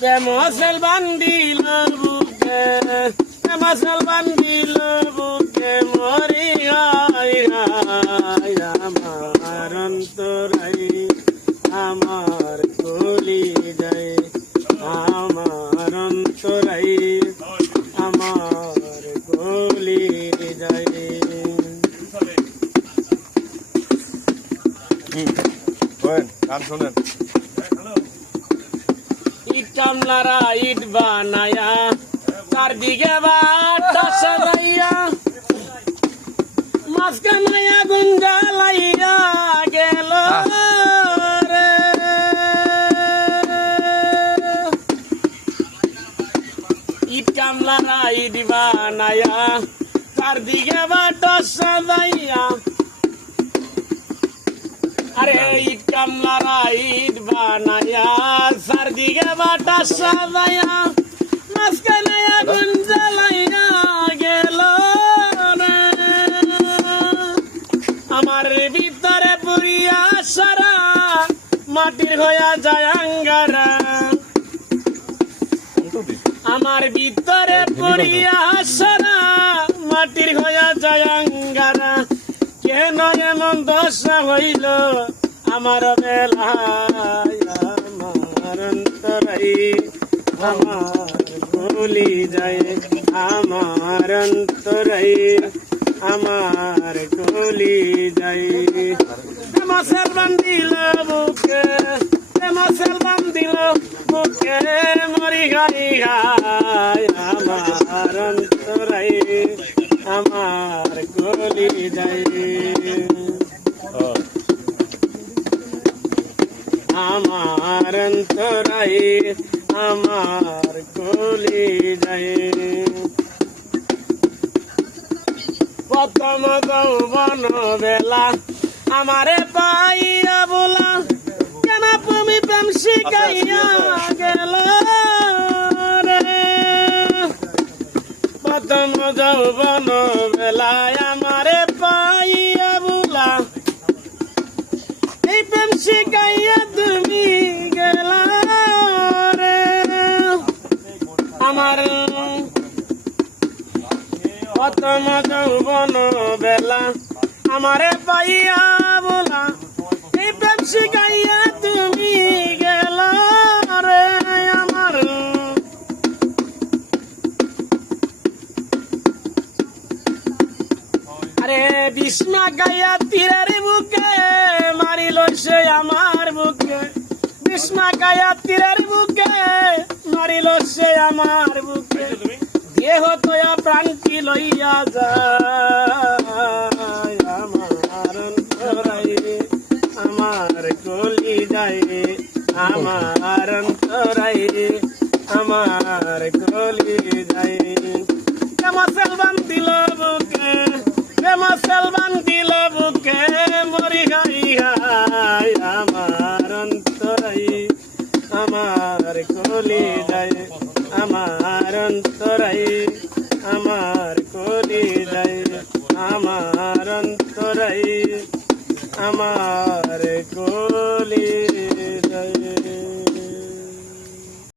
Temosel bandilo buke, temosel bandilo buke, mori hai hai amar antorai, amar koli jai, amar antorai, amar koli jai. গান শোনেন। ইট কামলারা ইট বানায়া চারদিকে বাটা সাজাইয়া মাঝখানে আগুন জ্বালাইয়া গেল রে। ইট কামলারা ইট বানায়া চারদিকে বাটা সাজাইয়া, আরে ইট কামলারা ইট বানায়া চারদিকে বাটা সাজাইয়া মাঝখানে আগুন জ্বালাইয়া গেল রে। আমার ভিতরে পুরিয়া সারা মাটির হইয়া যায় আঙ্গারা, আমার ভিতরে পুরিয়া সারা মাটির হইয়া যায় আঙ্গারা। কেন এমন দশা হইল আমার বেলায়, আমার অন্তরাই আমার গলি যায়, আমার অন্তরাই আমার গলি যায়। মশাল বান্ধিল বুকে, মশাল বান্ধিল বুকে, মরি গাই গায় আমার অন্তরাই আমার গলি যায়, আমার অন্তরাই আমার গলি যায়। প্রথম যৌবন বেলা আমারে পাইয়া বলা, কেন তুমি প্রেম শিখাইয়া গেল রে। প্রথম যৌবন বেলায় আমারে পাইয়া বলা, এই প্রেম শিখাইয়া তুমি গেলা রে। আমার প্রথম যৌবন বেলা আমারে পাইয়া বলা, এই প্রেম শিখাইয়া তুমি গেলা রে। আমার আরে বিষ্ণা গাইয়া তীরের বুকে মারিল সে আমার বুকে, বিষ্ণা গাইয়া তীরের বুকে মারিল সে আমার বুকে। দেহ তোয়া প্রাণটি লইয়া যায়, আমার অন্তরাই আমার গলি যায়, আমার অন্তরাই আমার গলি যায়। মশাল বান্ধিল বুকে, মশাল বান্ধিল বুকে, মরি গাই গাই আমার অন্তরাই আমার গলি যায়, আমার অন্তরাই আমার গলি যায়।